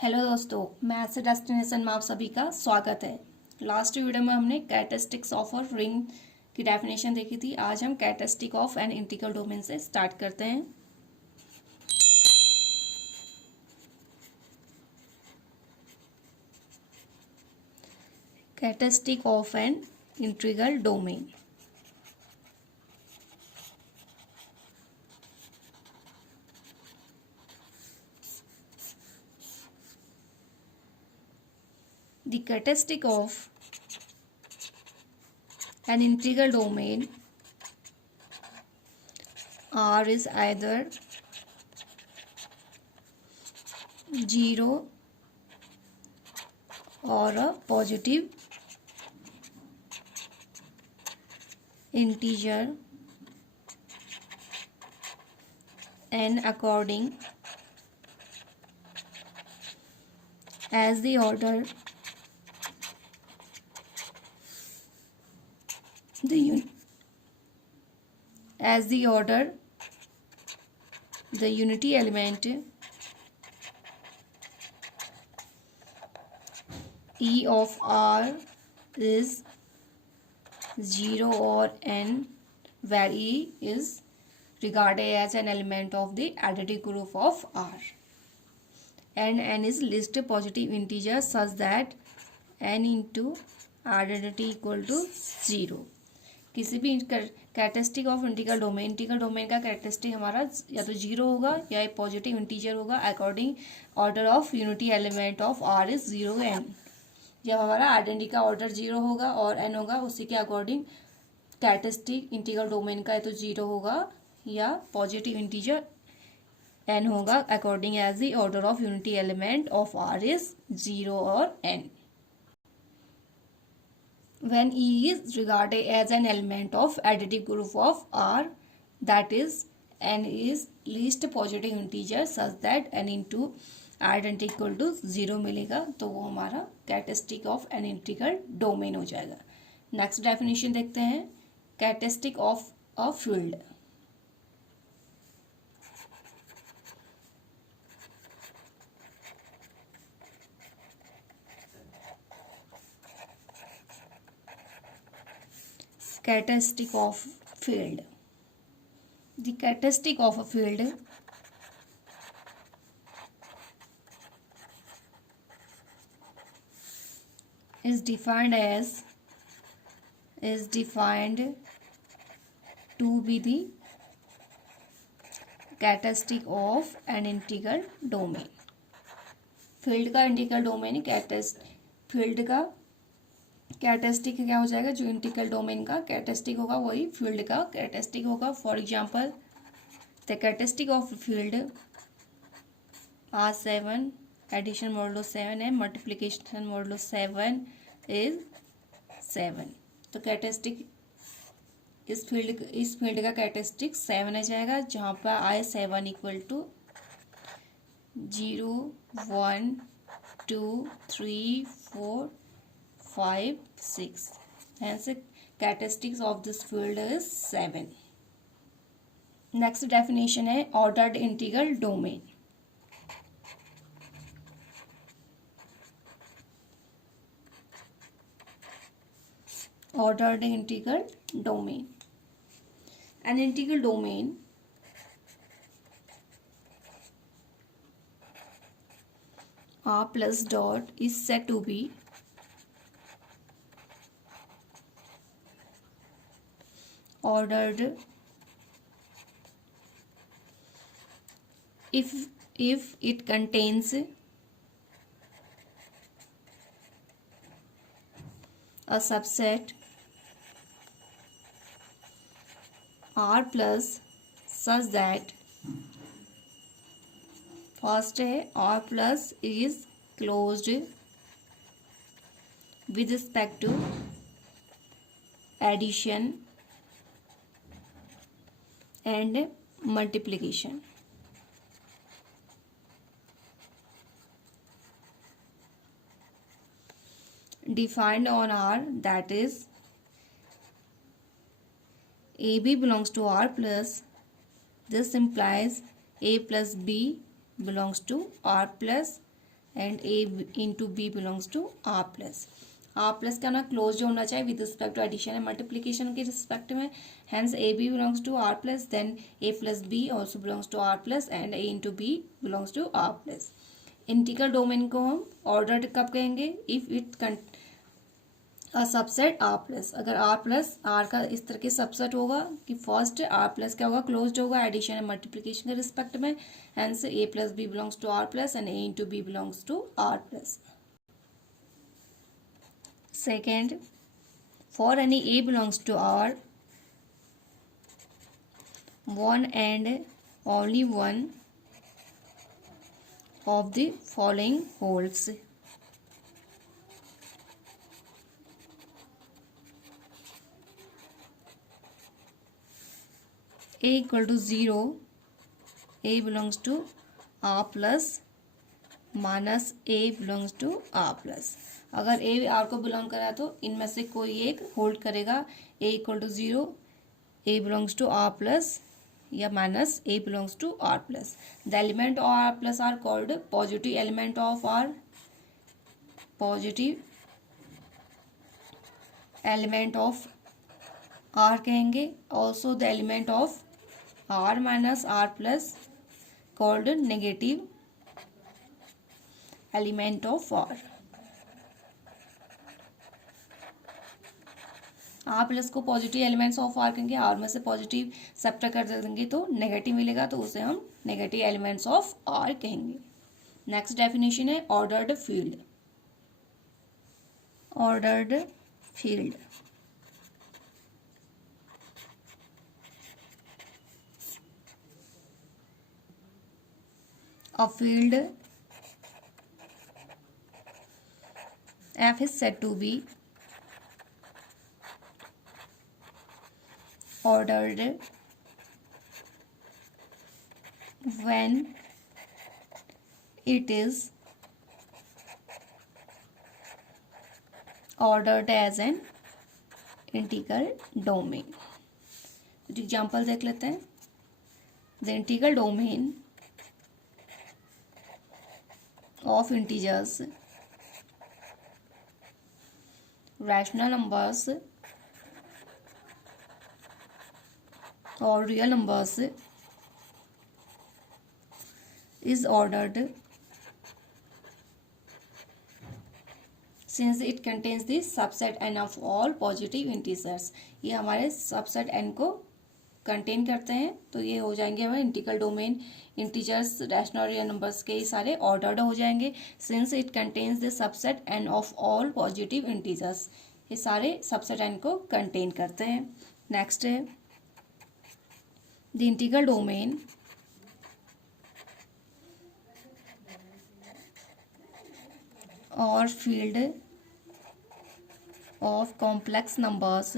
Hello दोस्तों, math से destination में आप सभी का स्वागत है। लास्ट वीडियो में हमने कैरेक्टरिस्टिक्स ऑफ अ रिंग की डेफिनेशन देखी थी। आज हम characteristic of an integral domain से स्टार्ट करते हैं। Characteristic of an integral domain. The characteristic of an integral domain R is either 0 or a positive integer n according as the order the unity element E of R is 0 or n, where E is regarded as an element of the additive group of R, and n is least positive integer such that n into identity equal to 0. किसी भी characteristic of integral domain का characteristic हमारा या तो 0 होगा या एक positive integer होगा according order of unity element of R is 0 n। जब हमारा आइडेंटिटी का ऑर्डर 0 होगा और n होगा, उसी के अकॉर्डिंग कैरेक्टरिस्टिक इंटीग्रल डोमेन का या तो 0 होगा या पॉजिटिव इंटीजर n होगा according as the order of unity element of R is 0 और n। When E is regarded as an element of additive group of R, that is n is least positive integer such that n into identity equal to 0 मिलेगा, तो वो हमारा characteristic of an integral domain हो जाएगा। Next definition देखते हैं, characteristic of a field. Characteristic of field. The characteristic of a field is defined to be the characteristic of an integral domain. Field का integral domain field का characteristic क्या हो जाएगा, जो इंटीग्रल डोमेन का characteristic होगा वही फील्ड का कैरेक्टरिस्टिक होगा। For example, the characteristic of field R7 addition modulo 7 है, मल्टीप्लिकेशन मॉडुलो 7 इज 7। तो कैरेक्टरिस्टिक इस फील्ड का कैरेक्टरिस्टिक 7 आ जाएगा, जहाँ पर I7 equal to 0 1 2 3 4 5 6, hence characteristics of this field is 7. Next definition है ordered integral domain. Ordered integral domain. An integral domain R plus dot is said to be ordered if it contains a subset R plus such that first है R plus is closed with respect to addition and multiplication. Defined on R, that is AB belongs to R plus, this implies A plus B belongs to R plus and A into B belongs to R plus. आर प्लस का ना close होना चाहिए with respect to addition and multiplication के respect में, hence A B belongs to R plus, then A plus B also belongs to R plus and A into B belongs to R plus. Integral domain को हम ordered कब कहेंगे? If it subset R plus, अगर R plus R का इस तरह के subset होगा कि फर्स्ट आर प्लस क्या होगा? क्लोज्ड होगा एडिशन एंड मल्टीप्लीकेशन के रिस्पेक्ट में, hence A plus B belongs to R plus and A into B belongs to R plus. Second, for any A belongs to R, one and only one of the following holds. A equal to 0, A belongs to R plus minus A belongs to R plus. अगर A are को belong करा तो इनमें से कोई एक hold करेगा। A equal to 0, A belongs to R plus या minus A belongs to R plus. The element of R plus are called positive element of R, positive element of R कहेंगे। Also the element of R minus R plus called negative element of R. R plus को positive elements of R कहेंगे, R में से positive subtract कर देंगे तो negative मिलेगा, तो उसे हम नेगेटिव एलिमेंट्स ऑफ आर कहेंगे। नेक्स्ट डेफिनेशन है ordered field. Ordered field a field F is said to be ordered when it is ordered as an integral domain। Example देख लेते हैं। The integral domain of integers, rational numbers or real numbers is ordered since it contains the subset n of all positive integers। ये हमारे subset n को contain करते हैं, तो ये हो जाएंगे हमारे integral domain. Integers rational real numbers के सारे ऑर्डर्ड हो जाएंगे since it contains the subset N of all positive integers. ये सारे सबसेट एन को कंटेन करते हैं। नेक्स्ट है द इंटीग्रल डोमेन और field of complex numbers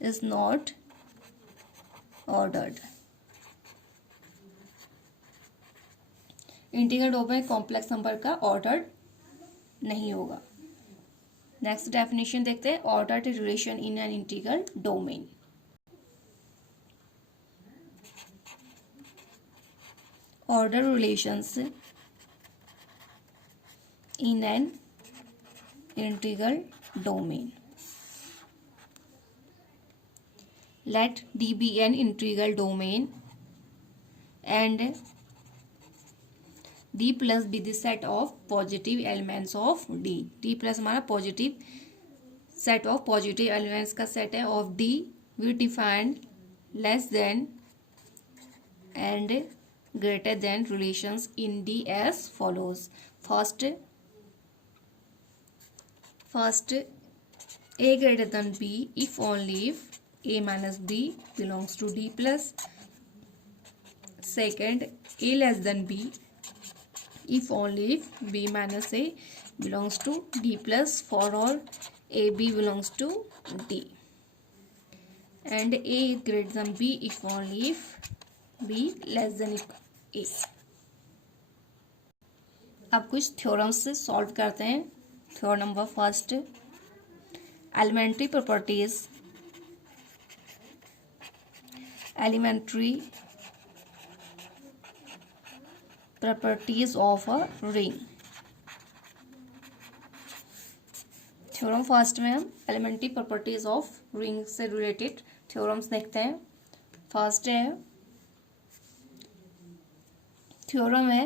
is not ordered। Integral domain complex number का ऑर्डर नहीं होगा। नेक्स्ट डेफिनेशन देखते हैं ordered relation in an integral domain. Order relations in an integral domain. Let D be an integral domain and D plus be the set of positive elements of D। D plus हमारा positive set of positive elements का set है of D। We defined less than and greater than relations in D as follows। First A greater than B if only if A minus B belongs to D plus। Second, A less than B if only if B minus A belongs to D plus for all AB belongs to D। And A is greater than B if only if B less than A। अब कुछ theorems से solve करते हैं। Theorem number first, elementary properties. elementary properties of a ring. Theorem first में हम elementary properties of ring से related theorems देखते हैं। फर्स्ट है थ्योरम है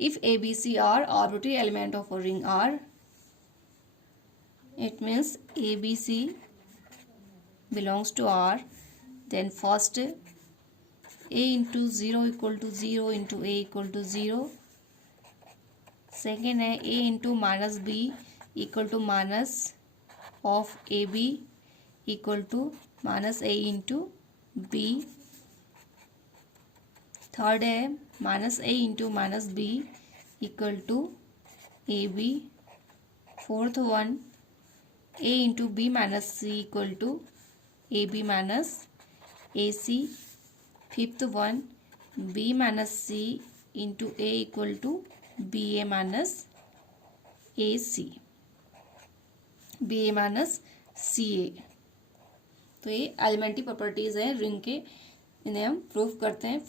if A B C are arbitrary element of a ring R, it means ABC belongs to R, then first A into 0 equal to 0 into A equal to 0, second है A into minus B equal to minus of AB equal to minus A into B, third है minus A into minus B equal to AB, fourth one A into B minus C equal to AB minus AC, fifth one B minus C into A equal to BA minus AC, BA minus CA। तो ये elementary properties है ring के, इन्हें हम proof करते हैं।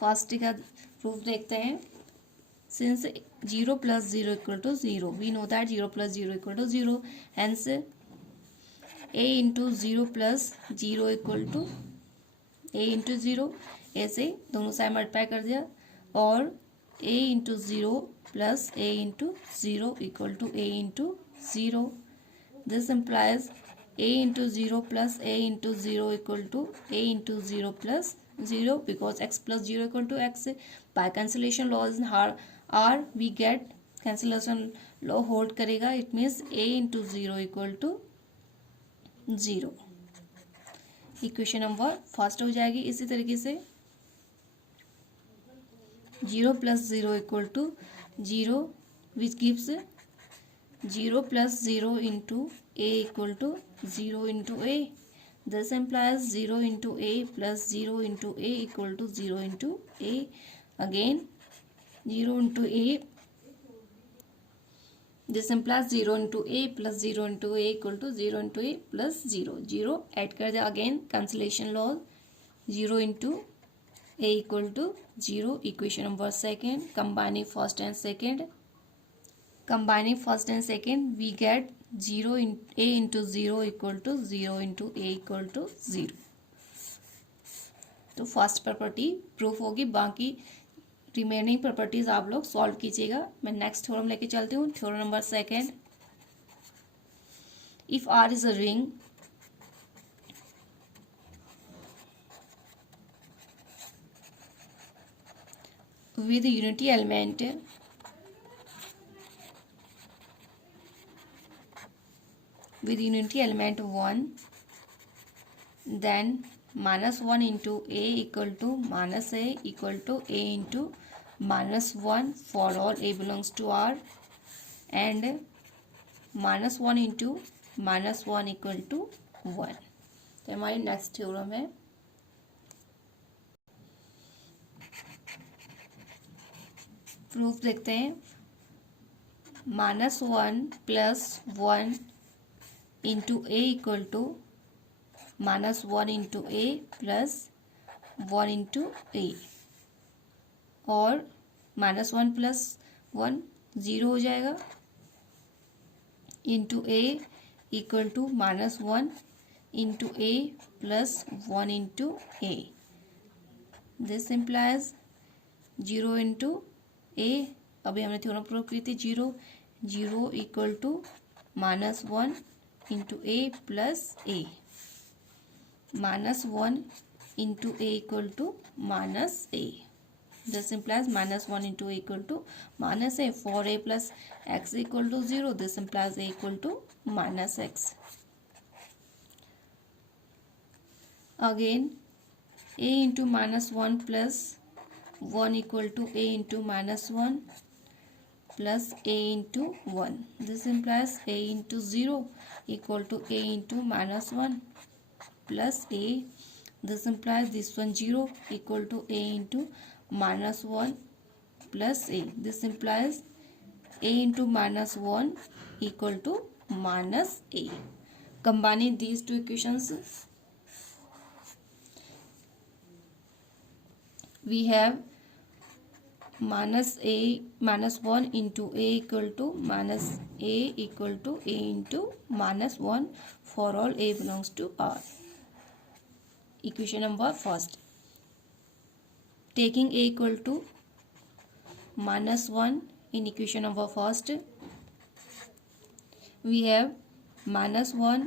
First का proof देखते हैं। Since 0 plus 0 equal to 0, we know that 0 plus 0 equal to 0, hence A into 0 plus 0 equal to A into 0, ऐसे दोनों साइड मल्टीप्लाई कर दिया, और A into 0 plus A into 0 equal to A into 0, this implies A into 0 plus A into 0 equal to A into 0 plus 0, because x plus 0 equal to x. By cancellation laws R we get cancellation law hold करेगा, it means A into 0 equal to 0। Equation number first हो जाएगी। इसी तरीके से 0 plus 0 equal to 0, which gives 0 plus 0 into A equal to 0 into A. This implies 0 into A plus 0 into A equal to 0 into A. Again 0 into A, this implies 0 into A plus 0 into A equal to 0 into A plus 0, 0 add कर दिया, again cancellation law, 0 into A equal to 0। Equation number second, combining first and second we get 0 in A into 0 equal to 0 into A equal to 0। तो first property proof होगी, बाकी remaining properties आप लोग solve कीजिएगा। मैं next theorem लेके चलती हूँ। Theorem number second, if R is a ring with unity element with unity element 1, then minus 1 into A equal to minus A equal to A into minus 1 for all A belongs to R, and minus 1 into minus 1 equal to 1। तो हमारी next theorem है। Proof देखते हैं। -1 + 1 into A equal to -1 into A plus 1 into A, और -1 plus 1 0 हो जाएगा, into A equal to -1 into A plus 1 into A। This implies 0 into A, अभी हमने थ्योरम प्रूव की थी, 0 equal to -1 into A plus A, -1 into A equal to -A। This implies -1 into A equal to -A, for A plus x equal to 0, this implies A equal to -x। Again A into -1 plus 1 equal to A into -1 plus A into 1. This implies A into 0 equal to A into -1 plus A. This implies this one 0 equal to A into -1 plus A. This implies A into -1 equal to -A. Combining these two equations, we have -1 into a equal to -a equal to a into -1 for all a belongs to R. Equation number first. Taking a equal to -1 in equation number first, we have -1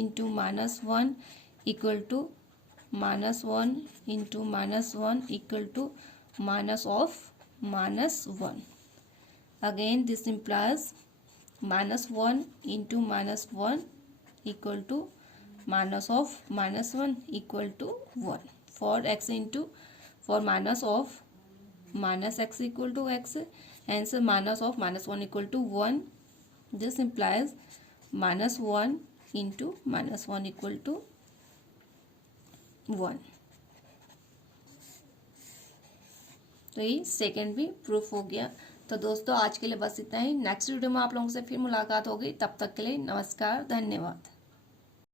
into -1 equal to -1 into -1 equal to minus of -1. Again this implies -1 into -1 equal to minus of -1 equal to 1. For minus of -x equal to x, hence minus of -1 equal to 1. This implies -1 into -1 equal to 1. तो ये second भी proof हो गया। तो दोस्तों आज के लिए बस इतना ही। नेक्स्ट वीडियो में आप लोगों से फिर मुलाकात होगी। तब तक के लिए नमस्कार, धन्यवाद।